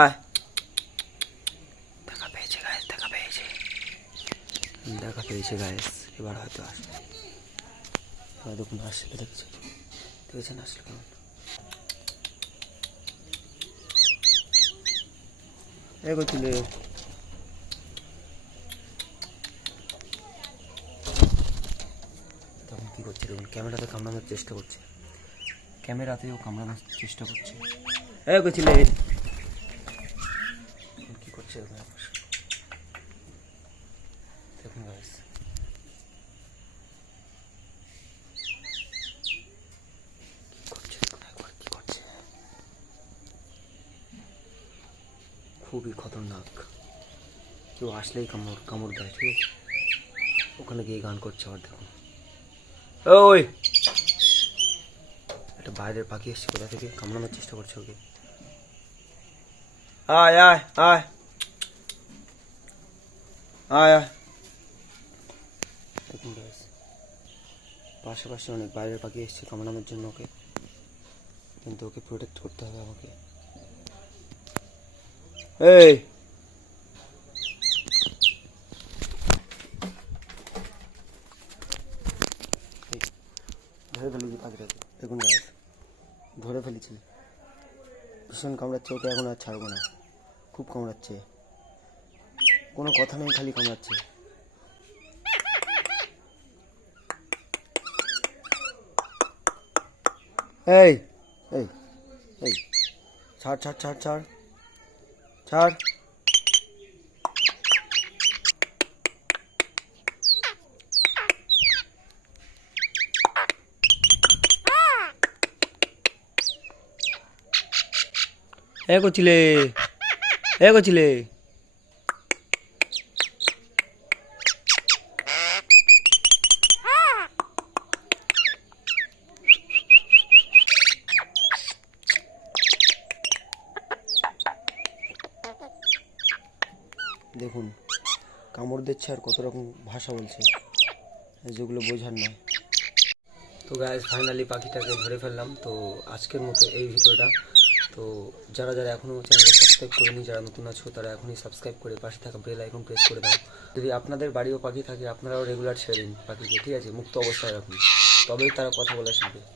আয় দেখা পেয়েছে গায়েস দেখা পেয়েছে। দেখা পেয়েছে গায়েস এবার হয়তো আসবে। এবার দেখুন আসলে দেখছে? দেখেছেন আসলে কেমন? এগোচ্ছিলে তখন কী করছে দেখুন ক্যামেরাতে কামড়ানোর চেষ্টা করছে। ক্যামেরাতেও কামড়ানোর চেষ্টা করছে। এগোচ্ছিলে কি করছে দেখুন একবার। করছে খুবই খতরনাক। কেউ আসলেই কামড় কামড় দেয়, ঠিক আছে? ওখানে গিয়ে গান করছে আবার দেখুন। ওই! একটা বাইরের পাখি এসছে কোথা থেকে? কামড়ানোর চেষ্টা করছে ওকে। আয় আয় আয়। আয় আয়। দেখুন guys, পাশাপাশি অনেক বাইরের পাখি এসছে কামড়ানোর জন্য ওকে। কিন্তু ওকে প্রোটেক্ট করতে হবে আমাকে। এই, ধরে ফেলেছি পাখিটাকে। দেখুন গাছ ধরে ফেলেছি। ভীষণ কামড়াচ্ছে ওকে এখন আর ছাড়বো না। খুব কামড়াচ্ছে। কোনো কথা নেই খালি কামড়াচ্ছে। এই এই এই ছাড় ছাড় ছাড় ছাড় ছাড়। এ করছিলে এ করছিলে দেখুন, কামড় দিচ্ছে আর কত রকম ভাষা বলছে। যেগুলো বোঝার নয়। তো গায়ে ফাইনালি পাখিটাকে ধরে ফেললাম। তো আজকের মতো এই ভিডিওটা। তো যারা যারা এখনও চ্যানেলে সাবস্ক্রাইব করেনি, যারা নতুন আছো, তারা এখনই সাবস্ক্রাইব করে পাশে থাকা বেল আইকন প্রেস করে দাও। যদি আপনাদের বাড়িও পাখি থাকে, আপনারাও রেগুলার ছেড়ে দিন পাখিকে, ঠিক আছে? মুক্ত অবস্থায় রাখুন। তবেই তারা কথা বলা শিখবে।